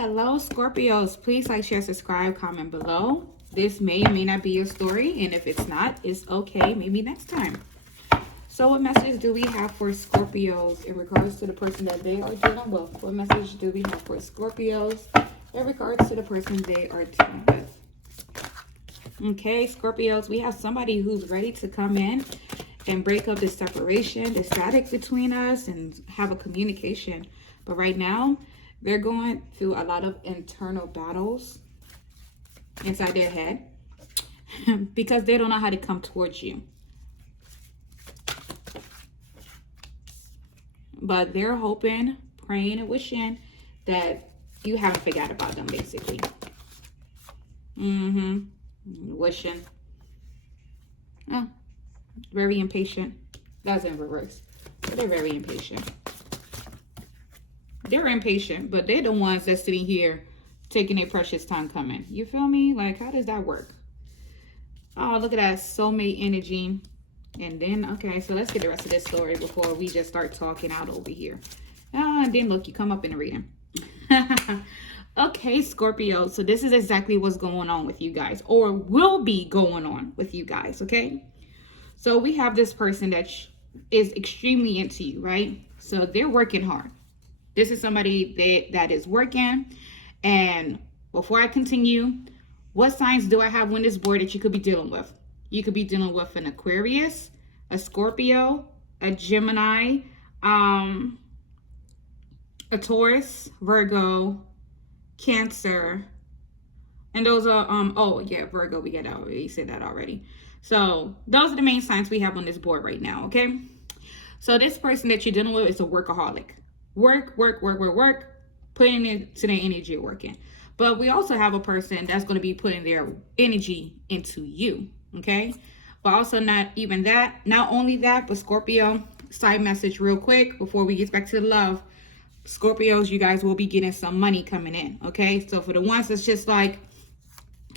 Hello, Scorpios. Please like, share, subscribe, comment below. This may or may not be your story, and if it's not, it's okay. Maybe next time. So what message do we have for Scorpios in regards to the person that they are dealing with? What message do we have for Scorpios in regards to the person they are dealing with? Okay, Scorpios, we have somebody who's ready to come in and break up the separation, the static between us, and have a communication. But right now, they're going through a lot of internal battles inside their head because they don't know how to come towards you. But they're hoping, praying, and wishing that you haven't forgot about them, basically. Wishing. Oh, very impatient. That's in reverse. But they're very impatient. They're impatient, but they're the ones that's sitting here taking their precious time coming. You feel me? Like, how does that work? Oh, look at that soulmate energy. And then, okay, so let's get the rest of this story before we just start talking out over here. And then, look, you come up in the reading. Okay, Scorpio. So this is exactly what's going on with you guys, or will be going on with you guys, okay? So we have this person that is extremely into you, right? So they're working hard. This is somebody that is working. And before I continue, what signs do I have on this board that you could be dealing with? You could be dealing with an Aquarius, a Scorpio, a Gemini, a Taurus, Virgo, Cancer. And those are, oh yeah, Virgo, we already said that already. So those are the main signs we have on this board right now, okay? So this person that you're dealing with is a workaholic. Work, putting into their energy working. But we also have a person that's going to be putting their energy into you, okay? But also not only that, but Scorpio, side message real quick before we get back to the love. Scorpios, you guys will be getting some money coming in, okay? So for the ones that's just like,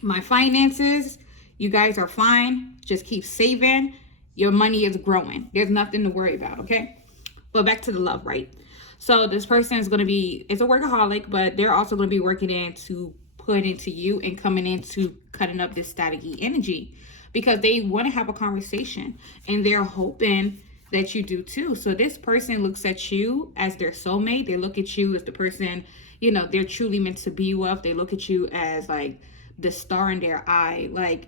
my finances, you guys are fine. Just keep saving. Your money is growing. There's nothing to worry about, okay? But back to the love, right? So this person is going to be, it's a workaholic, but they're also going to be working in to put into you and coming into cutting up this staticky energy because they want to have a conversation and they're hoping that you do too. So this person looks at you as their soulmate. They look at you as the person, you know, they're truly meant to be with. They look at you as like the star in their eye. Like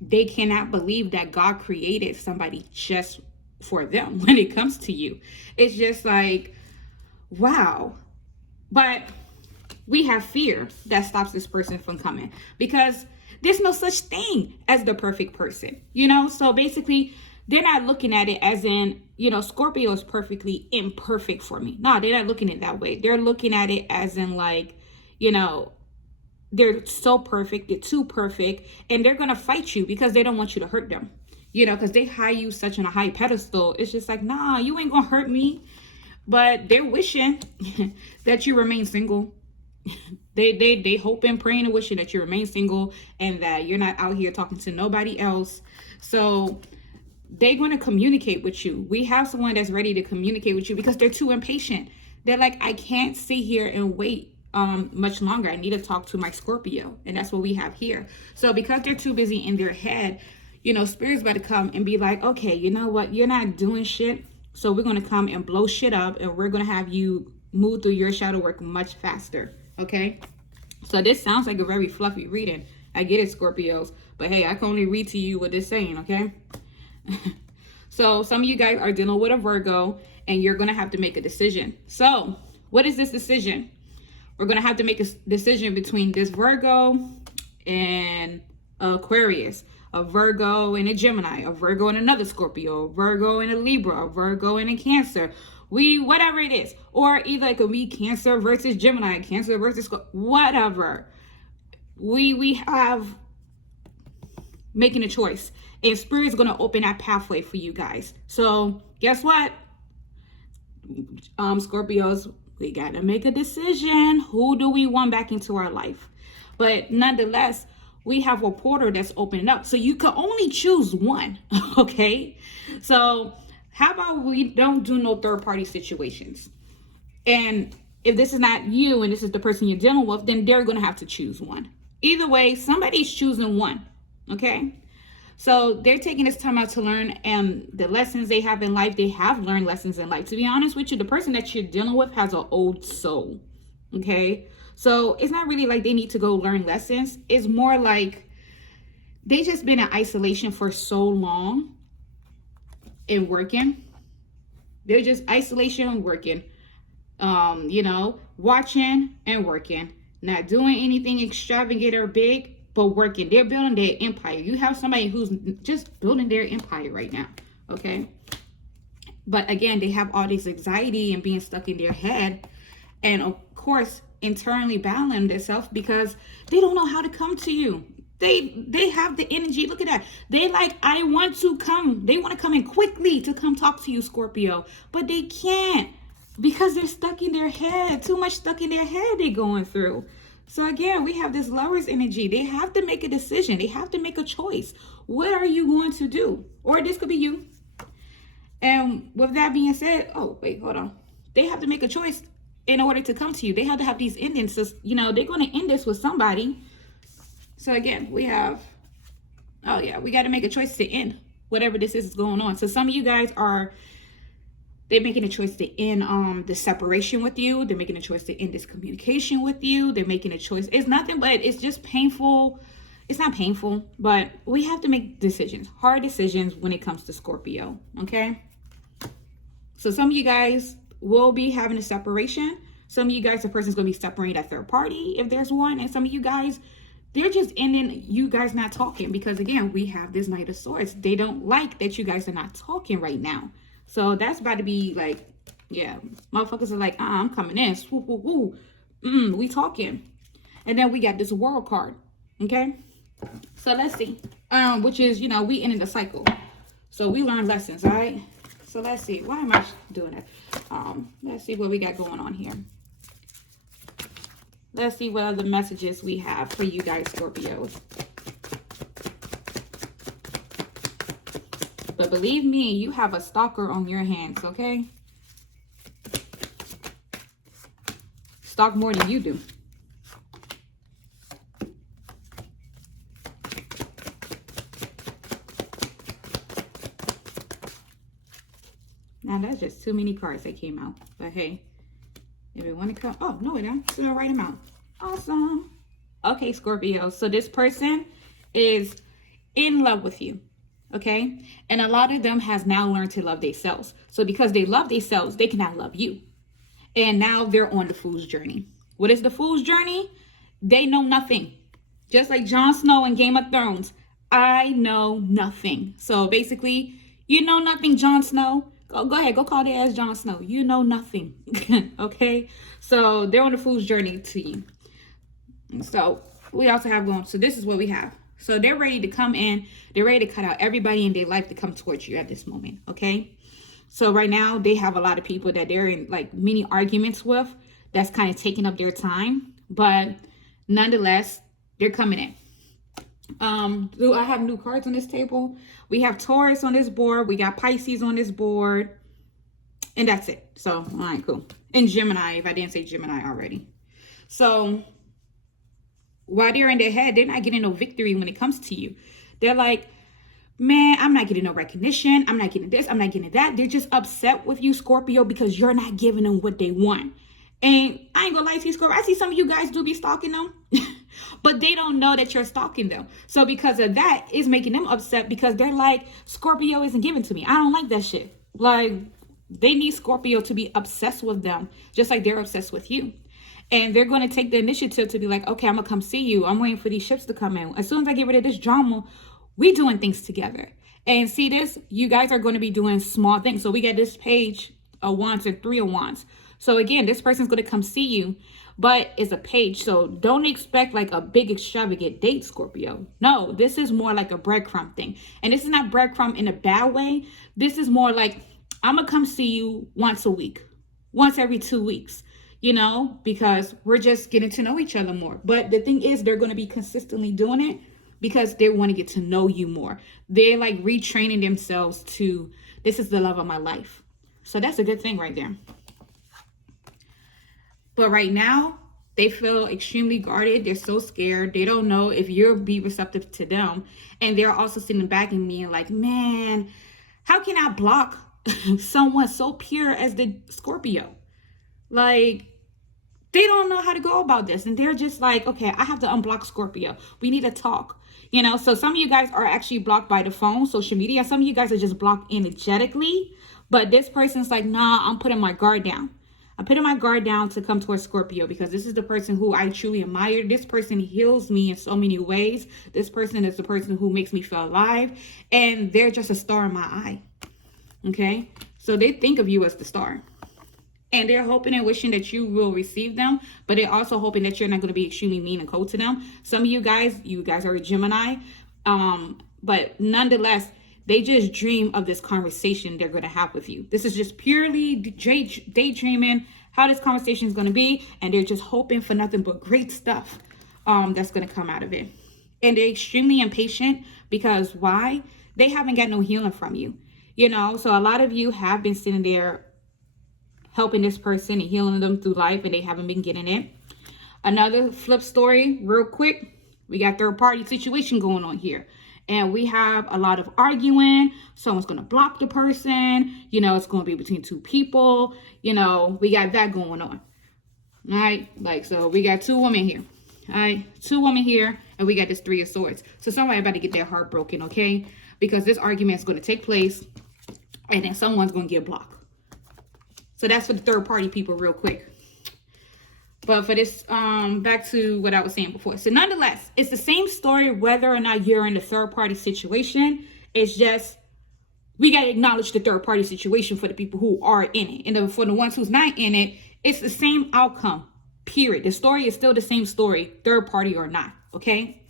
they cannot believe that God created somebody just for them when it comes to you. It's just like, wow. But we have fear that stops this person from coming because there's no such thing as the perfect person, you know? So basically, they're not looking at it as in, you know, Scorpio is perfectly imperfect for me. No, they're not looking at it that way. They're looking at it as in like, you know, they're so perfect, they're too perfect, and they're going to fight you because they don't want you to hurt them, you know, because they high you such on a high pedestal. It's just like, nah, you ain't going to hurt me. But they're wishing that you remain single. They hoping, praying, and wishing that you remain single and that you're not out here talking to nobody else. So they're going to communicate with you. We have someone that's ready to communicate with you because they're too impatient. They're like, I can't sit here and wait much longer. I need to talk to my Scorpio. And that's what we have here. So because they're too busy in their head, you know, Spirit's about to come and be like, okay, you know what? You're not doing shit. So we're going to come and blow shit up and we're going to have you move through your shadow work much faster. Okay. So this sounds like a very fluffy reading. I get it, Scorpios. But hey, I can only read to you what it's saying. Okay. So some of you guys are dealing with a Virgo and you're going to have to make a decision. So what is this decision? We're going to have to make a decision between this Virgo and Aquarius, a Virgo and a Gemini, a Virgo and another Scorpio, a Virgo and a Libra, a Virgo and a Cancer. Whatever it is. Or either it could be Cancer versus Gemini, Cancer versus Scorpio, whatever. We have making a choice. And Spirit is going to open that pathway for you guys. So guess what? Scorpios, we got to make a decision. Who do we want back into our life? But nonetheless, we have a portal that's opening up. So you can only choose one, okay? So how about we don't do no third party situations? And if this is not you and this is the person you're dealing with, then they're going to have to choose one. Either way, somebody's choosing one. Okay. So they're taking this time out to learn, and the lessons they have in life, they have learned lessons in life. To be honest with you, the person that you're dealing with has an old soul. Okay. So it's not really like they need to go learn lessons. It's more like they just been in isolation for so long and working. They're just isolation and working. You know, watching and working, not doing anything extravagant or big, but working. They're building their empire. You have somebody who's just building their empire right now. Okay. But again, they have all this anxiety and being stuck in their head. And of course, internally battling themselves because they don't know how to come to you. They have the energy. Look at that. They like, I want to come. They want to come in quickly to come talk to you, Scorpio. But they can't because they're stuck in their head. Too much stuck in their head they're going through. So again, we have this Lover's energy. They have to make a decision. They have to make a choice. What are you going to do? Or this could be you. And with that being said, oh, wait, hold on. They have to make a choice in order to come to you. They have to have these endings. So, you know, they're going to end this with somebody. So again, we have, oh yeah, we got to make a choice to end whatever this is going on. So some of you guys are, they're making a choice to end the separation with you. They're making a choice to end this communication with you. They're making a choice. It's nothing but it's just painful. It's not painful, but we have to make decisions, hard decisions when it comes to Scorpio. Okay. So some of you guys will be having a separation. Some of you guys, the person's going to be separated at third party if there's one. And some of you guys, they're just ending you guys not talking because again, we have this Knight of Swords. They don't like that you guys are not talking right now. So that's about to be like, yeah, motherfuckers are like, I'm coming in. Swoop, whoop, whoop. We talking. And then we got this World card. Okay. So let's see. Which is, you know, we ended the cycle. So we learned lessons, all right? So let's see. Why am I doing that? Let's see what we got going on here. Let's see what other messages we have for you guys, Scorpios. But believe me, you have a stalker on your hands, okay? Stalk more than you do. Now, that's just too many cards that came out. But hey, if you want to come... Oh, no, it don't. So I'll write them out. Awesome. Okay, Scorpio. So this person is in love with you. Okay? And a lot of them has now learned to love themselves. So because they love themselves, they cannot love you. And now they're on the fool's journey. What is the fool's journey? They know nothing. Just like Jon Snow in Game of Thrones. I know nothing. So basically, you know nothing, Jon Snow. Go ahead. Go call their ass Jon Snow. You know nothing. Okay? So they're on the fool's journey to you. So we also have going. So this is what we have. So they're ready to come in. They're ready to cut out everybody in their life to come towards you at this moment. Okay. So right now they have a lot of people that they're in like mini arguments with. That's kind of taking up their time. But nonetheless, they're coming in. Do I have new cards on this table? We have Taurus on this board. We got Pisces on this board. And that's it. So, all right, cool. And Gemini, if I didn't say Gemini already. So while they're in their head, they're not getting no victory when it comes to you. They're like, man, I'm not getting no recognition. I'm not getting this. I'm not getting that. They're just upset with you, Scorpio, because you're not giving them what they want. And I ain't gonna lie to you, Scorpio. I see some of you guys do be stalking them. But they don't know that you're stalking them. So because of that, it's making them upset because they're like, Scorpio isn't giving to me. I don't like that shit. Like, they need Scorpio to be obsessed with them, just like they're obsessed with you. And they're going to take the initiative to be like, okay, I'm going to come see you. I'm waiting for these ships to come in. As soon as I get rid of this drama, we doing things together. And see this? You guys are going to be doing small things. So we get this page of wands and 3 of wands. So again, this person's going to come see you, but it's a page. So don't expect like a big extravagant date, Scorpio. No, this is more like a breadcrumb thing. And this is not breadcrumb in a bad way. This is more like, I'm going to come see you once a week, once every 2 weeks. You know, because we're just getting to know each other more. But the thing is, they're going to be consistently doing it because they want to get to know you more. They're like retraining themselves to, this is the love of my life. So that's a good thing right there. But right now, they feel extremely guarded. They're so scared. They don't know if you'll be receptive to them. And they're also sitting back and being like, man, how can I block someone so pure as the Scorpio? Like, they don't know how to go about this. And they're just like, okay, I have to unblock Scorpio. We need to talk. You know, so some of you guys are actually blocked by the phone, social media. Some of you guys are just blocked energetically. But this person's like, nah, I'm putting my guard down. I'm putting my guard down to come towards Scorpio because this is the person who I truly admire. This person heals me in so many ways. This person is the person who makes me feel alive. And they're just a star in my eye. Okay? So they think of you as the star. And they're hoping and wishing that you will receive them. But they're also hoping that you're not going to be extremely mean and cold to them. Some of you guys are a Gemini. But nonetheless, they just dream of this conversation they're going to have with you. This is just purely daydreaming how this conversation is going to be. And they're just hoping for nothing but great stuff that's going to come out of it. And they're extremely impatient because why? They haven't got no healing from you. You know, so a lot of you have been sitting there helping this person and healing them through life, and they haven't been getting it. Another flip story, real quick. We got third party situation going on here. And we have a lot of arguing. Someone's going to block the person. You know, it's going to be between two people. You know, we got that going on. All right. Like, so we got two women here. All right. Two women here. And we got this Three of Swords. So somebody about to get their heart broken, okay? Because this argument is going to take place. And then someone's going to get blocked. So that's for the third party people real quick. But for this, back to what I was saying before. So nonetheless, it's the same story whether or not you're in a third party situation. It's just, we got to acknowledge the third party situation for the people who are in it. And then for the ones who's not in it, it's the same outcome, period. The story is still the same story, third party or not, okay?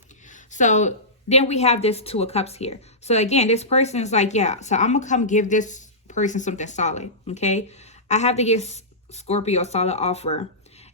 So then we have this Two of Cups here. So again, this person's like, yeah, so I'm going to come give this person something solid, okay? I have to give Scorpio a solid offer.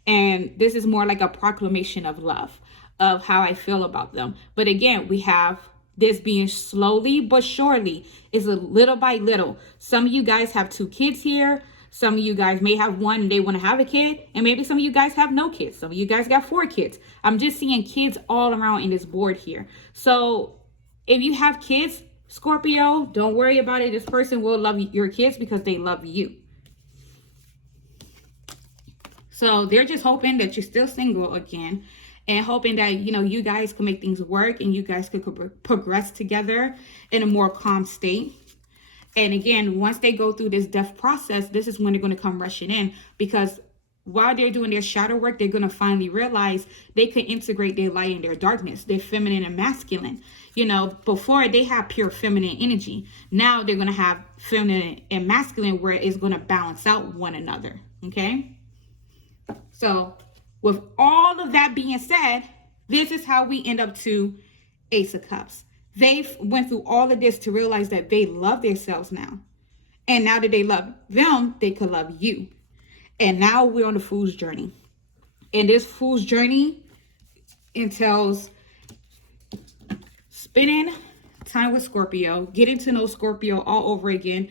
And this is more like a proclamation of love, of how I feel about them. But again, we have this being slowly but surely. Is a little by little. Some of you guys have 2 kids here. Some of you guys may have one and they want to have a kid. And maybe some of you guys have no kids. Some of you guys got 4 kids. I'm just seeing kids all around in this board here. So if you have kids, Scorpio, don't worry about it. This person will love your kids because they love you. So they're just hoping that you're still single again and hoping that, you know, you guys can make things work and you guys could progress together in a more calm state. And again, once they go through this death process, this is when they're going to come rushing in, because while they're doing their shadow work, they're going to finally realize they can integrate their light and their darkness, their feminine and masculine. You know, before they have pure feminine energy. Now they're going to have feminine and masculine where it's going to balance out one another. Okay. So with all of that being said, this is how we end up to Ace of Cups. They went through all of this to realize that they love themselves now. And now that they love them, they could love you. And now we're on the Fool's journey. And this Fool's journey entails spending time with Scorpio, getting to know Scorpio all over again,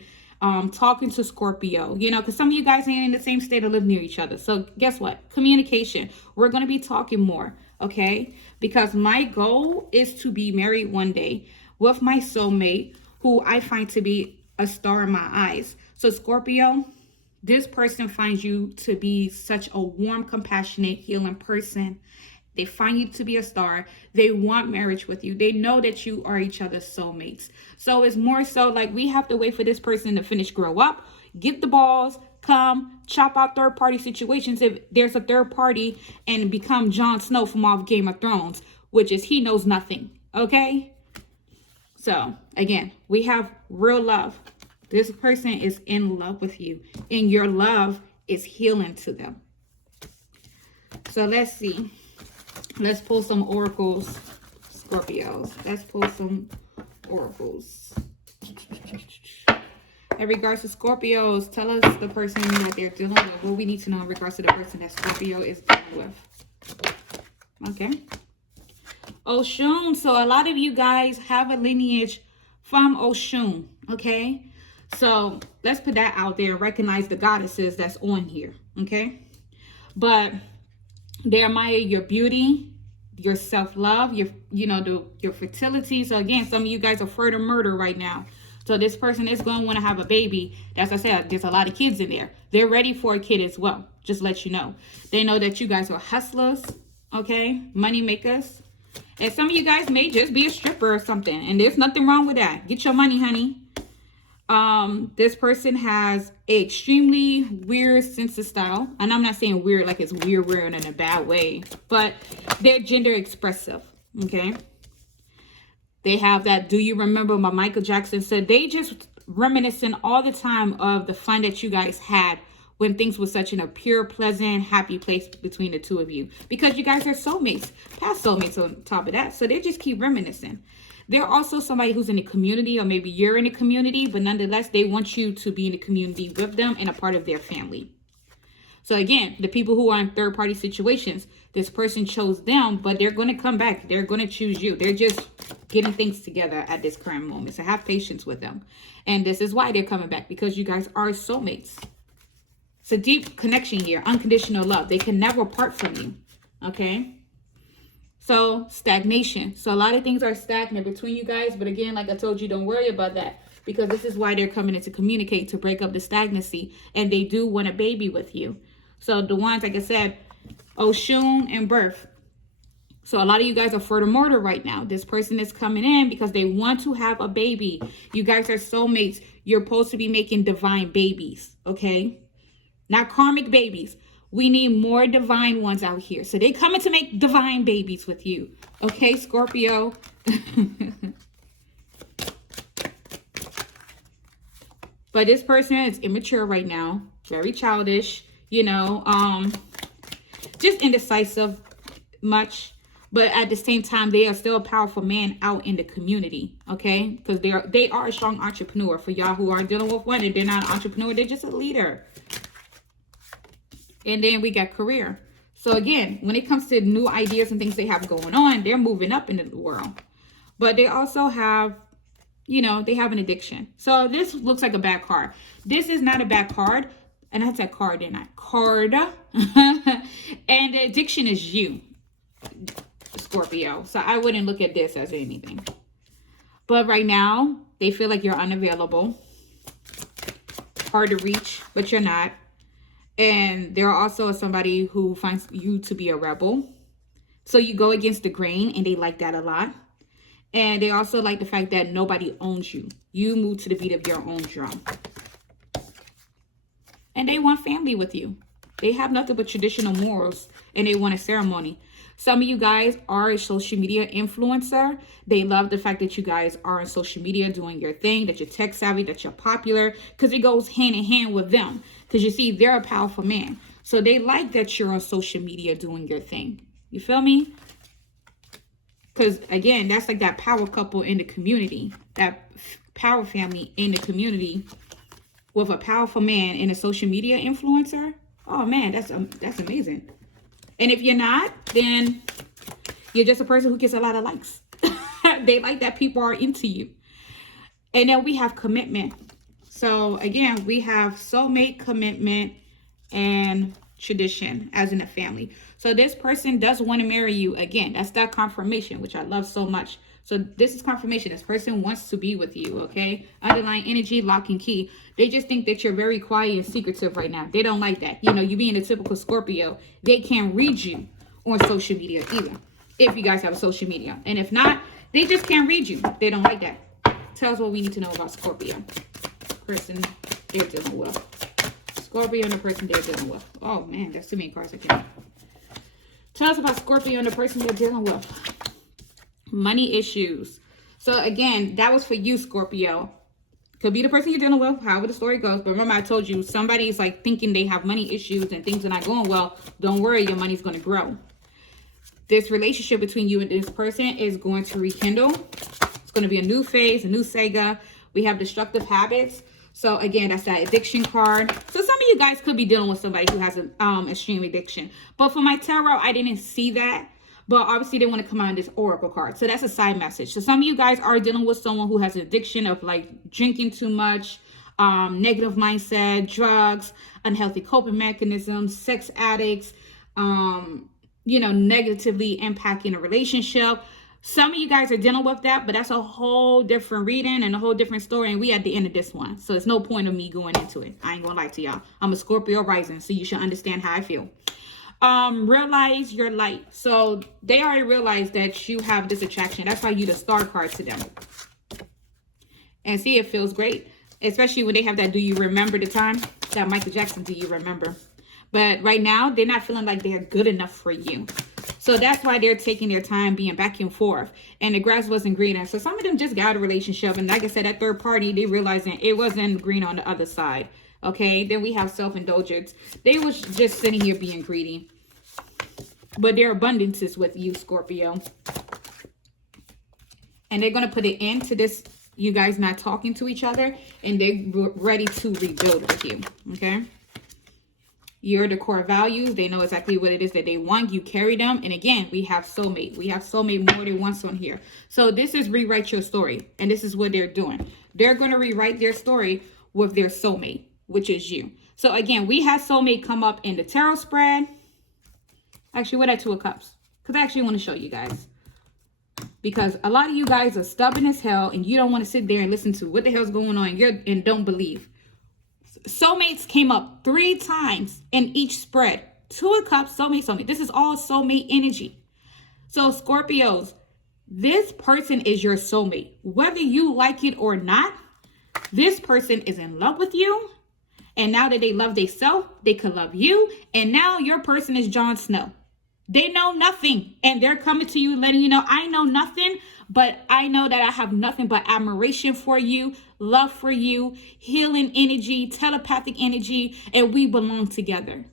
talking to Scorpio, you know, because some of you guys ain't in the same state or live near each other. So guess what? Communication. We're going to be talking more, okay? Because my goal is to be married one day with my soulmate, who I find to be a star in my eyes. So Scorpio, this person finds you to be such a warm, compassionate, healing person. They find you to be a star. They want marriage with you. They know that you are each other's soulmates. So it's more so like we have to wait for this person to finish grow up, get the balls, come, chop out third party situations if there's a third party, and become Jon Snow from off Game of Thrones, which is he knows nothing. Okay? So again, we have real love. This person is in love with you, and your love is healing to them. So let's see. Let's pull some oracles, Scorpios. Let's pull some oracles. In regards to Scorpios, tell us the person that they're dealing with. What we need to know in regards to the person that Scorpio is dealing with. Okay. Oshun. So a lot of you guys have a lineage from Oshun. Okay. So let's put that out there and recognize the goddesses that's on here. Okay. but they admire your beauty, your self-love, your fertility. So again, some of you guys are fertile murder right now. So this person is going to want to have a baby. As I said, there's a lot of kids in there. They're ready for a kid as well. Just let you know. They know that you guys are hustlers, okay? Money makers. And some of you guys may just be a stripper or something. And there's nothing wrong with that. Get your money, honey. This person has an extremely weird sense of style. And I'm not saying weird like it's weird in a bad way. But they're gender expressive, okay? They have that, do you remember what Michael Jackson said? They just reminiscing all the time of the fun that you guys had when things were such in a pure, pleasant, happy place between the two of you. Because you guys are soulmates, past soulmates on top of that. So they just keep reminiscing. They're also somebody who's in the community, or maybe you're in the community, but nonetheless, they want you to be in the community with them and a part of their family. So again, the people who are in third-party situations, this person chose them, but they're going to come back. They're going to choose you. They're just getting things together at this current moment. So have patience with them. And this is why they're coming back, because you guys are soulmates. It's a deep connection here, unconditional love. They can never part from you, okay? So stagnation. So a lot of things are stagnant between you guys. But again, like I told you, don't worry about that, because this is why they're coming in to communicate, to break up the stagnancy. And they do want a baby with you. So the ones, like I said, Oshun and birth. So a lot of you guys are fertile mortar right now. This person is coming in because they want to have a baby. You guys are soulmates. You're supposed to be making divine babies, okay? Not karmic babies. We need more divine ones out here. So they coming to make divine babies with you. Okay, Scorpio? But this person is immature right now. Very childish. Just indecisive much. But at the same time, they are still a powerful man out in the community. Okay? Because they are a strong entrepreneur. For y'all who are dealing with one and they're not an entrepreneur, they're just a leader. And then we got career. So again, when it comes to new ideas and things they have going on, they're moving up in the world. But they also have, they have an addiction. So this looks like a bad card. This is not a bad card. And I said card, didn't I? Card. And the addiction is you, Scorpio. So I wouldn't look at this as anything. But right now, they feel like you're unavailable. Hard to reach, but you're not. And there are also somebody who finds you to be a rebel. So you go against the grain, and they like that a lot. And they also like the fact that nobody owns you. You move to the beat of your own drum. And they want family with you. They have nothing but traditional morals, and they want a ceremony. Some of you guys are a social media influencer. They love the fact that you guys are on social media doing your thing, that you're tech savvy, that you're popular, because it goes hand in hand with them. Because you see, they're a powerful man. So they like that you're on social media doing your thing. You feel me? Because again, that's like that power couple in the community, that power family in the community with a powerful man and a social media influencer. Oh man, that's amazing. And if you're not, then you're just a person who gets a lot of likes. They like that people are into you. And then we have commitment. So again, we have soulmate, commitment, and tradition as in a family. So this person does want to marry you. Again, that's that confirmation, which I love so much. So this is confirmation. This person wants to be with you, okay? Underlying energy, lock and key. They just think that you're very quiet and secretive right now. They don't like that. You being a typical Scorpio, they can't read you on social media either. If you guys have a social media. And if not, they just can't read you. They don't like that. Tell us what we need to know about Scorpio. Person they're dealing with. Scorpio and the person they're dealing with. Oh man, that's too many cards I can't. Tell us about Scorpio and the person they're dealing with. Money issues. So again, that was for you, Scorpio. Could be the person you're dealing with, however the story goes. But remember, I told you, somebody's like thinking they have money issues and things are not going well. Don't worry, your money's going to grow. This relationship between you and this person is going to rekindle. It's going to be a new phase, a new saga. We have destructive habits. So again, that's that addiction card. So some of you guys could be dealing with somebody who has an extreme addiction. But for my tarot, I didn't see that. But obviously they want to come out in this oracle card. So that's a side message. So some of you guys are dealing with someone who has an addiction of like drinking too much, negative mindset, drugs, unhealthy coping mechanisms, sex addicts. you know, negatively impacting a relationship. Some of you guys are dealing with that, but that's a whole different reading and a whole different story. And we at the end of this one. So it's no point of me going into it. I ain't gonna lie to y'all. I'm a Scorpio rising, so you should understand how I feel. Realize your light. So they already realized that you have this attraction. That's why you the star card to them. And see, it feels great. Especially when they have that do you remember the time? That Michael Jackson, do you remember? But right now, they're not feeling like they're good enough for you. So that's why they're taking their time being back and forth. And the grass wasn't greener. So some of them just got a relationship. And like I said, that third party, they realizing it wasn't green on the other side. Okay, then we have self-indulgence. They was just sitting here being greedy. But their abundance is with you, Scorpio. And they're going to put an end to this, you guys not talking to each other. And they're ready to rebuild with you. Okay. You're the core values. They know exactly what it is that they want. You carry them. And again, we have soulmate. We have soulmate more than once on here. So this is rewrite your story. And this is what they're doing. They're going to rewrite their story with their soulmate, which is you. So again, we had soulmate come up in the tarot spread. Actually, what at Two of Cups? Because I actually want to show you guys. Because a lot of you guys are stubborn as hell. And you don't want to sit there and listen to what the hell's going on. And don't believe. Soulmates came up 3 times in each spread. 2 of Cups, soulmate, soulmate. This is all soulmate energy. So Scorpios, this person is your soulmate. Whether you like it or not, this person is in love with you. And now that they love themselves, they could love you. And now your person is Jon Snow. They know nothing. And they're coming to you, letting you know, I know nothing. But I know that I have nothing but admiration for you, love for you, healing energy, telepathic energy, and we belong together.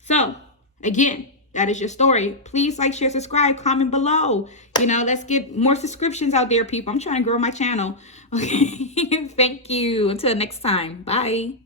So, again, that is your story. Please like, share, subscribe, comment below. You know, let's get more subscriptions out there, people. I'm trying to grow my channel. Okay, thank you. Until next time. Bye.